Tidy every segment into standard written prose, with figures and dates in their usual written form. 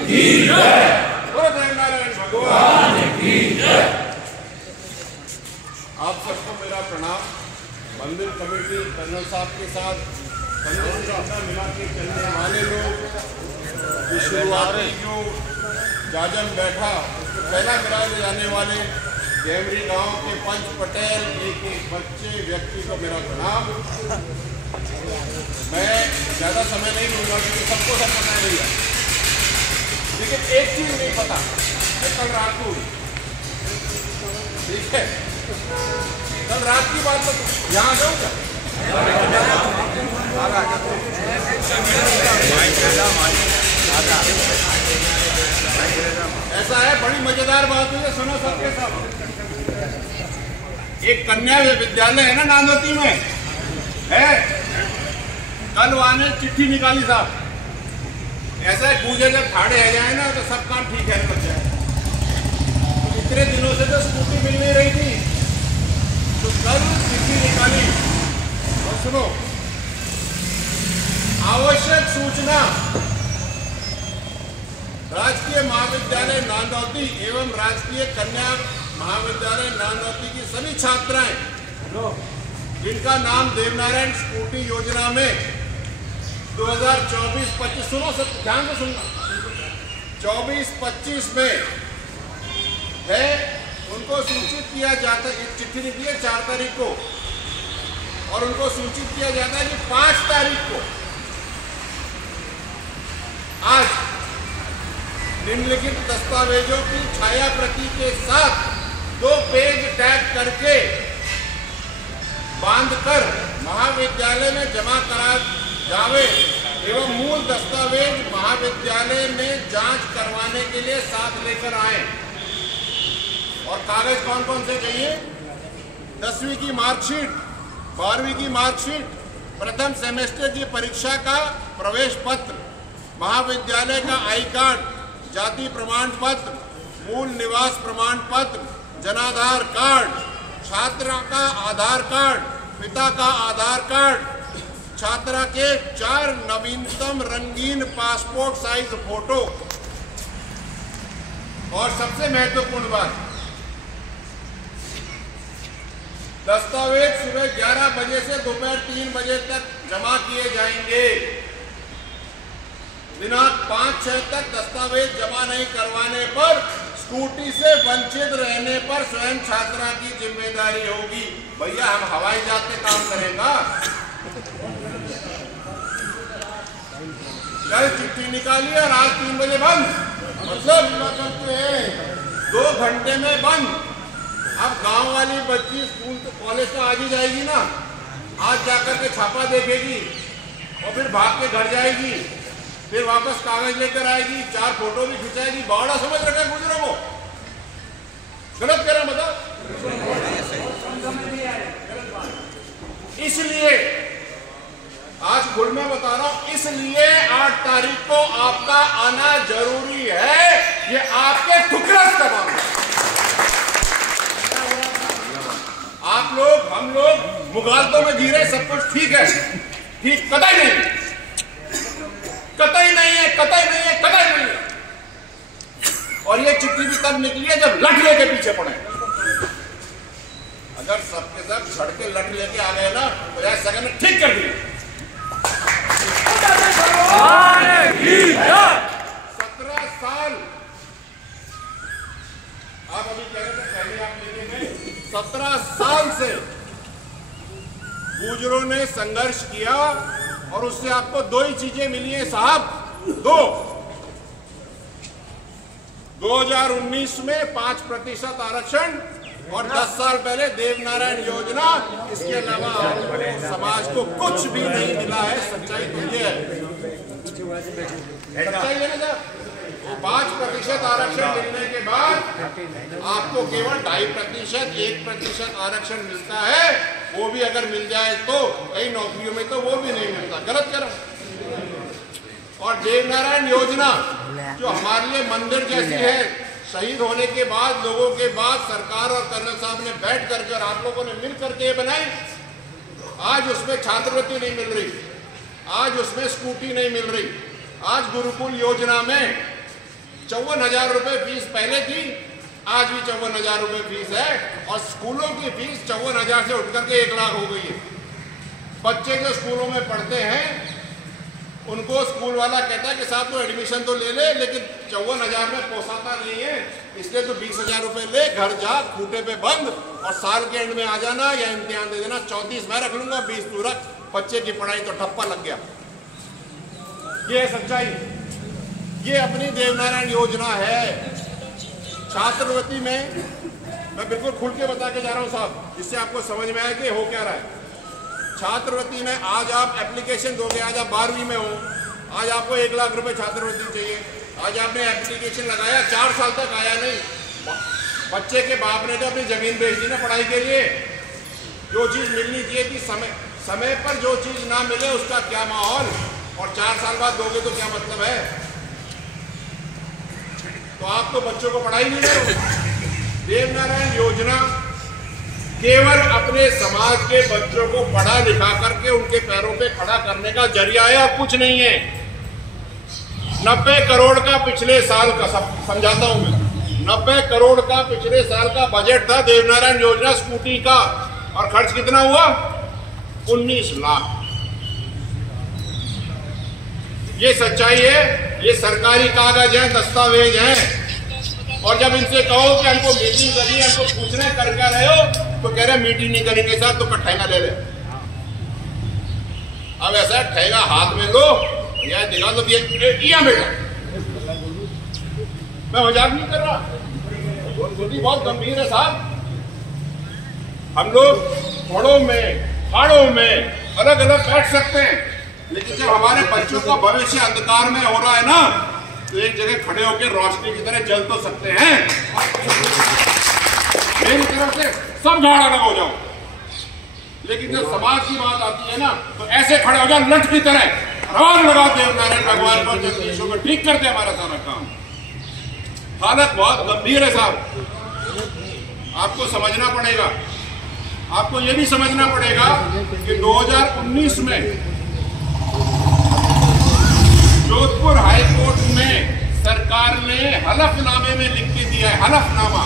की जय। नारायण भगवान की जय। आप सबको मेरा प्रणाम। मंदिर कमेटी कर्नल साहब के साथ मिला के चलने वाले लोग शुरुआती जो जाजम बैठा उसको पहला मिलाए जाने वाले गेमरी गांव के पंच पटेल, एक एक बच्चे व्यक्ति को मेरा प्रणाम। मैं ज़्यादा समय नहीं लूँगा क्योंकि सबको सब पता नहीं है, लेकिन एक चीज़ नहीं पता है कल रात को, ठीक है, कल रात की बात तो यहाँ जाऊँगा। ऐसा है, बड़ी मजेदार बात हुई है, सुनो सबके सब। एक कन्या विद्यालय है ना नांदोती में है, कल वहां ने चिट्ठी निकाली साहब। ऐसा है पूजे जब ठाड़े है जाए ना तो सब काम ठीक है लग जाए। तो इतने दिनों से तो स्कूटी मिल नहीं रही थी, तो कल चिट्ठी निकाली। और सुनो, आवश्यक सूचना राजकीय महाविद्यालय नांदौती एवं राजकीय कन्या महाविद्यालय नांदौती की सभी छात्राएं जिनका नाम देवनारायण स्कूटी योजना में 2024-25 सुनो सब ध्यान से सुनना, 24-25 में है, उनको सूचित किया जाता है। एक चिट्ठी निकली है 4 तारीख को और उनको सूचित किया जाता है कि 5 तारीख को आज निम्नलिखित दस्तावेजों की छाया प्रति के साथ 2 पेज टैग करके बांधकर महाविद्यालय में जमा करा जावे एवं मूल दस्तावेज महाविद्यालय में जांच करवाने के लिए साथ लेकर आए। और कागज कौन कौन से चाहिए? 10वीं की मार्कशीट, 12वीं की मार्कशीट, प्रथम सेमेस्टर की परीक्षा का प्रवेश पत्र, महाविद्यालय का आई कार्ड, जाति प्रमाण पत्र, मूल निवास प्रमाण पत्र, जनाधार कार्ड, छात्रा का आधार कार्ड, पिता का आधार कार्ड, छात्रा के 4 नवीनतम रंगीन पासपोर्ट साइज फोटो। और सबसे महत्वपूर्ण बात, दस्तावेज सुबह 11 बजे से दोपहर 3 बजे तक जमा किए जाएंगे। दिनांक 5-6 तक दस्तावेज जमा नहीं करवाने पर स्कूटी से वंचित रहने पर स्वयं छात्रा की जिम्मेदारी होगी। भैया हम हवाई जहाज से काम करेगा। कल चिट्ठी निकाली और आज 3 बजे बंद, मतलब 2 घंटे में बंद। अब गांव वाली बच्ची स्कूल तो कॉलेज तो आज ही जाएगी ना, आज जाकर के छापा देखेगी और फिर भाग के घर जाएगी, फिर वापस कागज लेकर आएगी, 4 फोटो भी खिंचाएगी। बावड़ा समझ रखा है गुजरों को? गलत कह रहा मतलब? इसलिए आज खुद में बता रहा हूं, इसलिए 8 तारीख को आपका आना जरूरी है। ये आपके ठुकरास का काम है। आप लोग, हम लोग मुगालतों में जी रहे, सब कुछ ठीक है, ठीक कतई नहीं, कतई नहीं है, कतई नहीं है, कतई नहीं है। और ये चिट्ठी भी तब निकली है जब लठ लेके पीछे पड़े। अगर सबके सब झड़ के लठ लेके आ गए ना तो यार सगन ठीक कर दिया। 17 साल आप अभी कह रहे थे, पहले आप लेके गए। 17 साल से गुजरों ने संघर्ष किया और उससे आपको 2 ही चीजें मिली हैं साहब, 2। 2019 में 5% आरक्षण और 10 साल पहले देवनारायण योजना। इसके अलावा समाज को कुछ भी नहीं मिला है। सच्चाई तो ये है, सच्चाई है ना साहब। 5% आरक्षण मिलने के बाद आपको केवल 2.5%, 1% आरक्षण मिलता है। वो भी अगर मिल जाए तो कई नौकरियों में तो वो भी नहीं मिलता। गलत करो। और देवनारायण योजना जो हमारे लिए मंदिर जैसी है, शहीद होने के बाद लोगों के बाद सरकार और कर्नल साहब ने बैठ करके और आप लोगों ने मिल करके बनाई। आज उसमें छात्रवृत्ति नहीं मिल रही, आज उसमें स्कूटी नहीं मिल रही। आज गुरुकुल योजना में 54,000 रुपए फीस पहले थी, आज भी 54,000 रुपए फीस है। और स्कूलों की फीस 54,000 से उठकर के 1 लाख हो गई है। बच्चे जो स्कूलों में पढ़ते हैं उनको स्कूल वाला कहता है कि साहब तो एडमिशन तो ले ले, लेकिन 54,000 में पोसाता नहीं है, इसलिए तो 20,000 रुपए ले, घर जा, खूटे पे बंद और साल के एंड में आ जाना या इम्तिहान दे देना। 34 मैं रख लूंगा, 20 तू रख, बच्चे की पढ़ाई तो ठप्पा लग गया। ये है सच्चाई। ये अपनी देवनारायण योजना है। छात्रवृत्ति में मैं बिल्कुल खुल के बता के जा रहा हूँ साहब, जिससे आपको समझ में आए कि हो क्या रहा है। छात्रवृत्ति में आज आप एप्लीकेशन दोगे, आज आप 12वीं में हो, आज आपको 1 लाख रुपए छात्रवृत्ति चाहिए। आज आपने एप्लीकेशन लगाया, 4 साल तक आया नहीं, बच्चे के बाप ने तो अपनी जमीन बेच दी ना पढ़ाई के लिए। जो चीज मिलनी चाहिए थी समय पर जो चीज ना मिले उसका क्या माहौल, और 4 साल बाद दोगे तो क्या मतलब है। तो आप तो बच्चों को पढ़ाई नहीं रहे हो। देवनारायण योजना केवल अपने समाज के बच्चों को पढ़ा लिखा करके उनके पैरों पे खड़ा करने का जरिया है और कुछ नहीं है। 90 करोड़ का पिछले साल का, समझाता हूं मैं, 90 करोड़ का पिछले साल का बजट था देवनारायण योजना स्कूटी का, और खर्च कितना हुआ? 19 लाख। ये सच्चाई है, ये सरकारी कागज है, दस्तावेज हैं। और जब इनसे कहो कि हमको मीटिंग करनी है, हमको पूछने कर क्या रहे हो, तो कह रहे मीटिंग नहीं करेंगे साहब, तो ठेंगा ले ले। अब ऐसा ठेंगा हाथ में लो या दिखा दो, बेटा मैं मजाक नहीं कर रहा, स्थिति बहुत गंभीर है साहब। हम लोग घोड़ों में, खाड़ों में अलग अलग बैठ सकते हैं, लेकिन जब हमारे बच्चों का भविष्य अंधकार में हो रहा है ना, तो एक जगह खड़े होकर रोशनी की तरह जल तो सकते हैं। मेरी तरफ से सब गाड़ा लगा हो जाओ, लेकिन जब समाज की बात आती है ना, तो ऐसे खड़े हो जाओ लठ की तरह, राग लगा देवनारायण भगवान पर, जगदीशों को ठीक कर दे हमारा सारा काम। हालत बहुत गंभीर है साहब, आपको समझना पड़ेगा। आपको यह भी समझना पड़ेगा कि 2019 में जोधपुर हाईकोर्ट में सरकार ने हलफनामे में लिख के दिया है, हलफनामा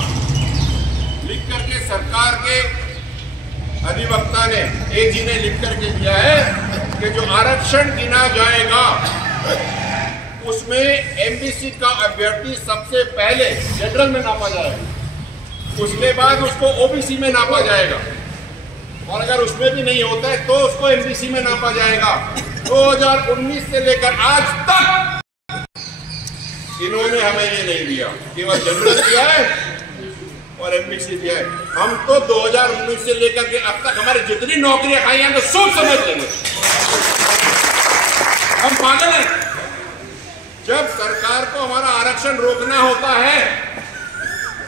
लिख करके सरकार के अधिवक्ता ने, एजी ने लिख करके दिया है कि जो आरक्षण गिना जाएगा उसमें एमबीसी का अभ्यर्थी सबसे पहले जनरल में नापा जाएगा, उसके बाद उसको ओबीसी में नापा जाएगा, और अगर उसमें भी नहीं होता है तो उसको एमबीसी में नापा जाएगा। 2019 से लेकर आज तक इन्होंने हमें ये नहीं दिया, केवल जनरल दिया है और एमबीसी दिया है। हम तो 2019 से लेकर के अब तक हमारी जितनी नौकरियां खाई हैं तो सोच समझ लेंगे, हम पागल हैं। जब सरकार को हमारा आरक्षण रोकना होता है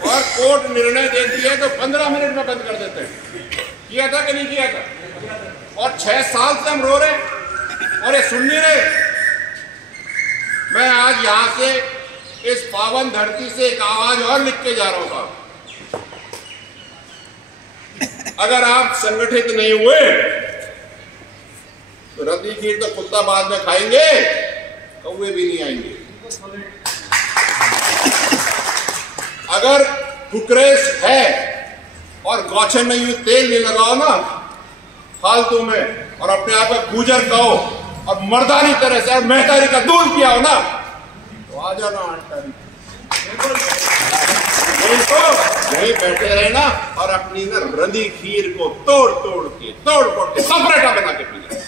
और कोर्ट निर्णय देती है तो 15 मिनट में बंद कर देते हैं। किया था कि नहीं किया था? और 6 साल से हम रो रहे और ये सुन नहीं रहे। मैं आज यहां से इस पावन धरती से एक आवाज और लिख के जा रहा हूं साहब, अगर आप संगठित नहीं हुए तो रद्दी खीर तो कुत्ता बाद में खाएंगे, कौवे भी नहीं आएंगे। अगर फुकरेश है और गौछन नहीं हुई, तेल नहीं लगाओ ना फालतू में, और अपने आप का गुजर कहो और मर्दानी तरह से और मेहतारी का दूध किया हो ना, तो आ जाना 8 तारीख। तो यही बैठे रहे ना और अपनी ना रंधी खीर को तोड़ तोड़ के सपरेटा बना के पी जाए।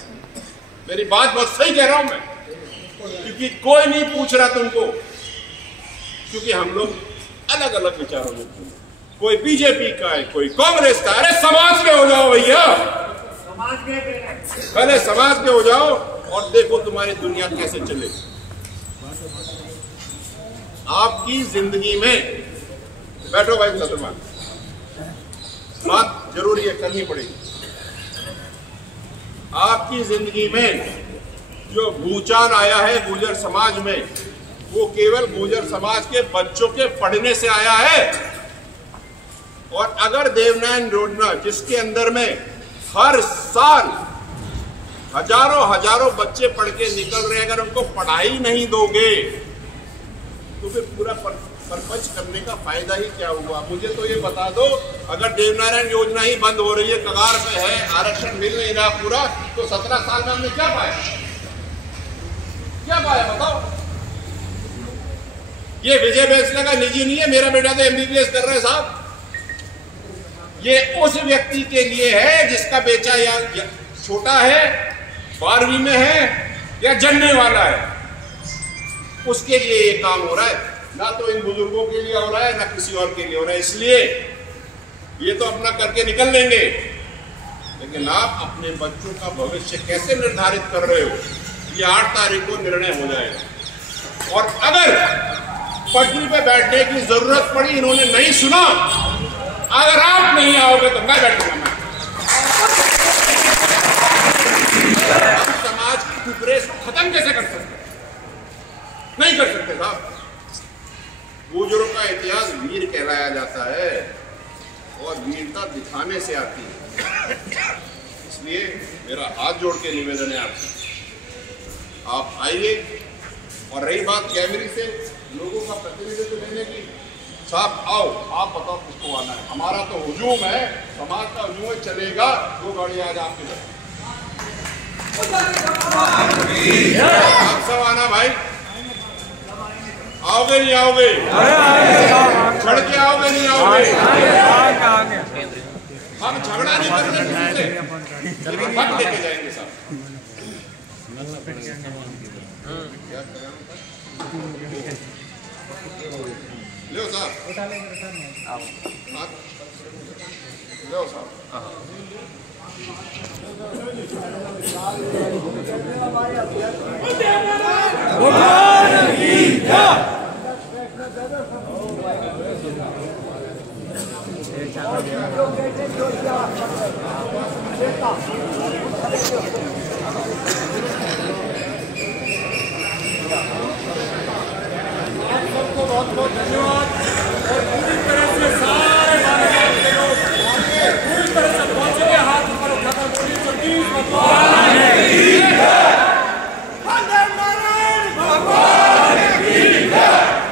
मेरी बात बहुत सही कह रहा हूं मैं, क्योंकि कोई नहीं पूछ रहा तुमको, क्योंकि हम लोग अलग अलग विचारों में, कोई बीजेपी का है, कोई कांग्रेस का। अरे समाज के हो जाओ भैया, पहले समाज के हो जाओ और देखो तुम्हारी दुनिया कैसे चले। आपकी जिंदगी में, बैठो भाई सत्रमान, बात जरूरी है, करनी पड़ेगी। आपकी जिंदगी में जो भूचाल आया है गुर्जर समाज में, वो केवल गुर्जर समाज के बच्चों के पढ़ने से आया है। और अगर देवनारायण योजना, जिसके अंदर में हर साल हजारों बच्चे पढ़ के निकल रहे हैं, अगर उनको पढ़ाई नहीं दोगे तो फिर पूरा परपंच करने का फायदा ही क्या हुआ? मुझे तो ये बता दो, अगर देवनारायण योजना ही बंद हो रही है, कगार पे है, आरक्षण मिल नहीं रहा पूरा, तो 17 साल में हमने क्या पाया? क्या पाया बताओ? ये विजय बैंसला का निजी नहीं है, मेरा बेटा तो MBBS कर रहा है साहब। ये उस व्यक्ति के लिए है जिसका बेटा या छोटा है, 12वीं में है या जनने वाला है, उसके लिए ये काम हो रहा है। ना तो इन बुजुर्गों के लिए हो रहा है, ना किसी और के लिए हो रहा है। इसलिए ये तो अपना करके निकल लेंगे, लेकिन आप अपने बच्चों का भविष्य कैसे निर्धारित कर रहे हो, ये 8 तारीख को निर्णय हो जाएगा। और अगर पटरी पे बैठने की जरूरत पड़ी, इन्होंने नहीं सुना, अगर आप नहीं आओगे तो मैं बैठूंगा। मैं हम समाज की कुकरेस खत्म कैसे कर सकते? नहीं कर सकते साहब। बुजुर्ग का इतिहास वीर कहलाया जाता है और वीरता दिखाने से आती है। इसलिए मेरा हाथ जोड़ के निवेदन है आपसे, आप आइए। और रही बात कैमरे से लोगों का प्रतिनिधित्व लेने की, साहब आओ, आप बताओ किसको आना है। हमारा तो हुजूम है, समाज का हुजूम है, चलेगा। 2 गाड़ी आज आपके घर, आप सब आना भाई। आओगे नहीं आओगे? छड़ के आओगे नहीं आओगे? हम झगड़ा नहीं कर रहे किसी से, लेकिन हक लेके जाएंगे साहब। लो साहब, लो साहब। बहुत बहुत धन्यवाद।